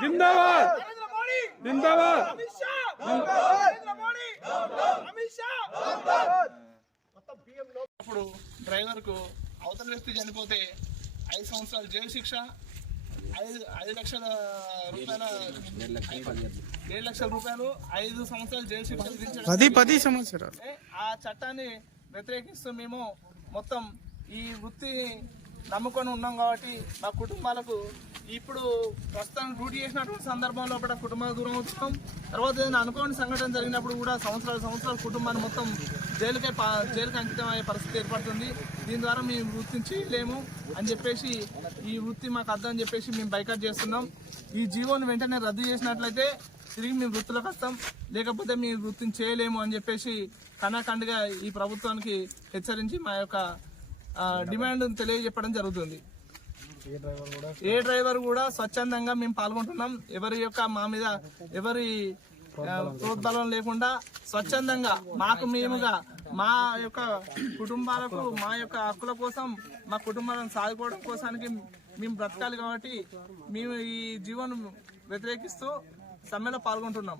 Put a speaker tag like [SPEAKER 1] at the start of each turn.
[SPEAKER 1] జిందాబాద్! జిందాబాద్!
[SPEAKER 2] అప్పుడు డ్రైవర్కు అవతల వ్యక్తి చనిపోతే ఐదు సంవత్సరాలు జైలు శిక్ష ఐదు ఐదు లక్షల రూపాయల ఏడు లక్షల రూపాయలు ఐదు సంవత్సరాలు జైలు శిక్ష
[SPEAKER 1] పది పది సంవత్సరాలు.
[SPEAKER 2] ఆ చట్టాన్ని వ్యతిరేకిస్తూ మేము మొత్తం ఈ వృత్తి నమ్ముకొని ఉన్నాం కాబట్టి మా కుటుంబాలకు ఇప్పుడు ప్రస్తుతం డ్యూటీ చేసినటువంటి సందర్భంలో కూడా కుటుంబం దూరం వచ్చాం తర్వాత ఏదైనా అనుకోని సంఘటన జరిగినప్పుడు కూడా సంవత్సరాలు సంవత్సరాలు కుటుంబాన్ని మొత్తం జైలుకే పా- జైలుకి అంకితం అయ్యే పరిస్థితి ఏర్పడుతుంది. దీని ద్వారా మేము వృత్తిని చేయలేము అని చెప్పేసి ఈ వృత్తి మాకు అర్థం అని చెప్పేసి మేము బైకట్ చేస్తున్నాం. ఈ జీవోని వెంటనే రద్దు చేసినట్లయితే తిరిగి మీ వృత్తులకు వస్తాం. లేకపోతే మీ వృత్తిని చేయలేము అని చెప్పేసి కనాఖండ్గా ఈ ప్రభుత్వానికి హెచ్చరించి మా యొక్క డిమాండ్ తెలియజెప్పడం జరుగుతుంది. ఏ డ్రైవర్ కూడా స్వచ్ఛందంగా మేము పాల్గొంటున్నాం ఎవరి యొక్క మా మీద ఎవరి ప్రోద్బలం లేకుండా స్వచ్ఛందంగా మాకు మేముగా మా యొక్క కుటుంబాలకు మా యొక్క హక్కుల కోసం మా కుటుంబాలను సాదుకోవడం కోసానికి మేము బ్రతకాలి కాబట్టి మేము ఈ జీవన్ వ్యతిరేకిస్తూ సమ్మెలో పాల్గొంటున్నాం!